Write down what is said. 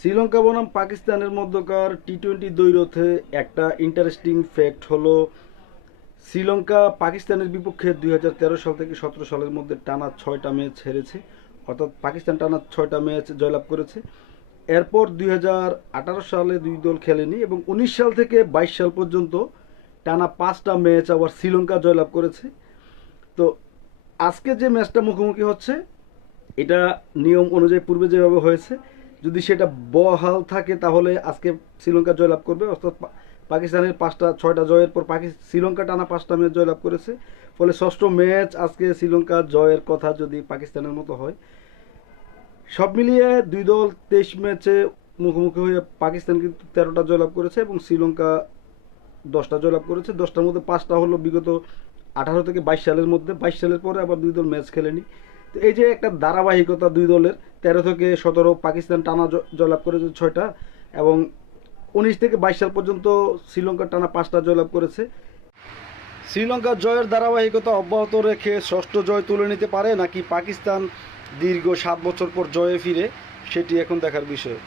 শ্রীলঙ্কা বনাম পাকিস্তানের মধ্যকার টি-20 দ্বৈরথে একটা ইন্টারেস্টিং ফ্যাক্ট হলো শ্রীলঙ্কা পাকিস্তানের বিপক্ষে 2013 সাল থেকে 17 সালের মধ্যে টানা 6টা ম্যাচ হেরেছে। অর্থাৎ পাকিস্তান টানা 6টা ম্যাচ জয়লাভ করেছে। এরপর 2018 সালে দুই দল খেলেনি এবং 19 সাল থেকে 22 সাল পর্যন্ত টানা 5টা ম্যাচ আবার শ্রীলঙ্কা জয়লাভ করেছে। তো আজকে যে ম্যাচটা মুখোমুখি হচ্ছে এটা নিয়ম অনুযায়ী পূর্বে যেভাবে হয়েছে যদি সেটা বহাল থাকে তাহলে আজকে শ্রীলঙ্কা জয়লাভ করবে। অর্থাৎ পাকিস্তানের 6টা জয়ের পর শ্রীলঙ্কা টানা 5টা ম্যাচ জয়লাভ করেছে। ফলে ষষ্ঠ ম্যাচ আজকে শ্রীলঙ্কা জয়ের কথা যদি পাকিস্তানের মতো হয়। সব মিলিয়ে দুই দল 23 ম্যাচে মুখোমুখি হয়ে পাকিস্তান কিন্তু 13টা জয়লাভ করেছে এবং শ্রীলঙ্কা 10টা জয়লাভ করেছে। 10টার মধ্যে 5টা হলো বিগত 18 থেকে 22 সালের মধ্যে। 22 সালের পরে আবার দুই দল ম্যাচ খেলেনি। তো এই যে একটা ধারাবাহিকতা দুই দলের, 13 থেকে 17 পাকিস্তান টানা জয়লাভ করেছে 6টা এবং 19 থেকে 22 সাল পর্যন্ত শ্রীলঙ্কা টানা 5টা জয়লাভ করেছে। শ্রীলঙ্কার জয়ের ধারাবাহিকতা অব্যাহত রেখে ষষ্ঠ জয় তুলে নিতে পারে নাকি পাকিস্তান দীর্ঘ 7 বছর পর জয়ে ফিরে, সেটি এখন দেখার বিষয়।